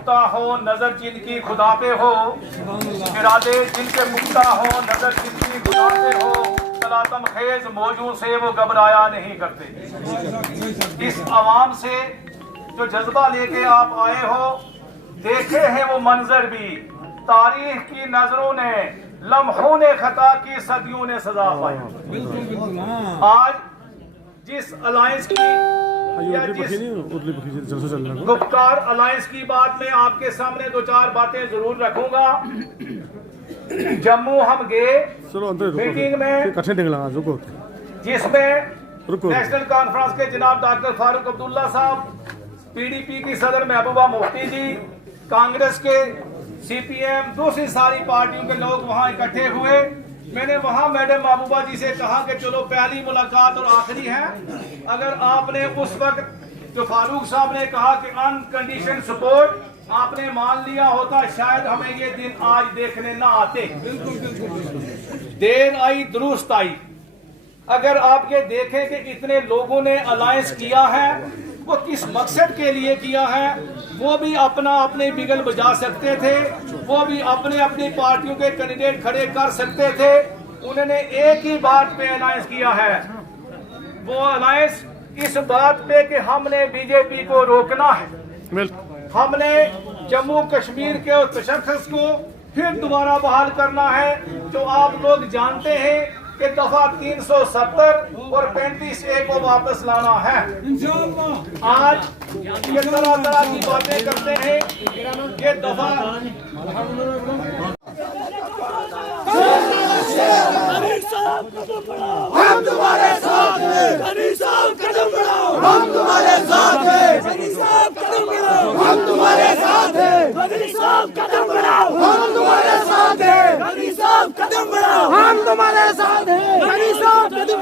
पुख्ता हो, नजर जिनकी खुदा पे हो, इरादे जिनके पुख्ता हो, नजर जिनकी खुदा पे हो, तलातम खेज मौजूद से वो घबराया नहीं करते। इस आवाम से जो जज्बा लेके आप आए हो, देखे हैं वो मंजर भी, तारीख की नजरों ने, लम्हों ने खता की, सदियों ने सजा पाई। आज जिस अलायंस की या जिस गुप्कार अलायंस की बात मैं आपके सामने दो चार बातें जरूर रखूंगा। जम्मू हम गए मीटिंग में, जिसमें नेशनल कॉन्फ्रेंस के जनाब डॉक्टर फारूक अब्दुल्ला साहब, पीडीपी की सदर महबूबा मुफ्ती जी, कांग्रेस के सीपीएम, दूसरी सारी पार्टियों के लोग वहां इकट्ठे हुए। मैंने वहां मैडम महबूबा जी से कहा कि चलो पहली मुलाकात और आखिरी है, अगर आपने उस वक्त जो फारूक साहब ने कहा कि अनकंडीशन सपोर्ट आपने मान लिया होता, शायद हमें ये दिन आज देखने ना आते। देर आई दुरुस्त आई। अगर आप ये देखें कि इतने लोगों ने अलायंस किया है, वो किस मकसद के लिए किया है, वो भी अपना अपने बिगल बजा सकते थे, वो भी अपने अपनी पार्टियों के कैंडिडेट खड़े कर सकते थे। उन्होंने एक ही बात पे अलायंस किया है, वो अलायंस इस बात पे कि हमने बीजेपी को रोकना है, हमने जम्मू कश्मीर के उस तशख्खुस को फिर दोबारा बहाल करना है, जो आप लोग जानते हैं कि दफा 370 और 35A को वापस लाना है। आज ये तरह तरह की बातें करते हैं, ये दफा हम तुम्हारे साथ हैं, कदम बढ़ाओ, हम तुम्हारे साथ हैं, कदम बढ़ाओ, हम तुम्हारे साथ हैं, कदम बढ़ाओ, हम तुम्हारे साथ हैं, कदम बढ़ाओ, हम तुम्हारे साथ हैं, कदम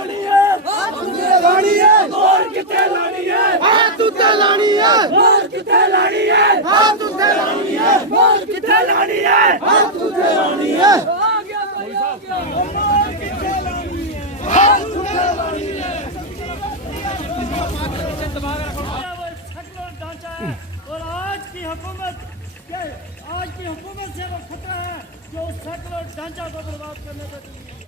लानी है, और कितने लानी है, हाथ तुझे लानी है, और कितने लानी है, हाथ तुझे लानी है, और कितने लानी है, हाथ तुझे लानी है, और आज की हुकूमत से वो खतरा है जो सेकुलर ढांचा को बर्बाद करने का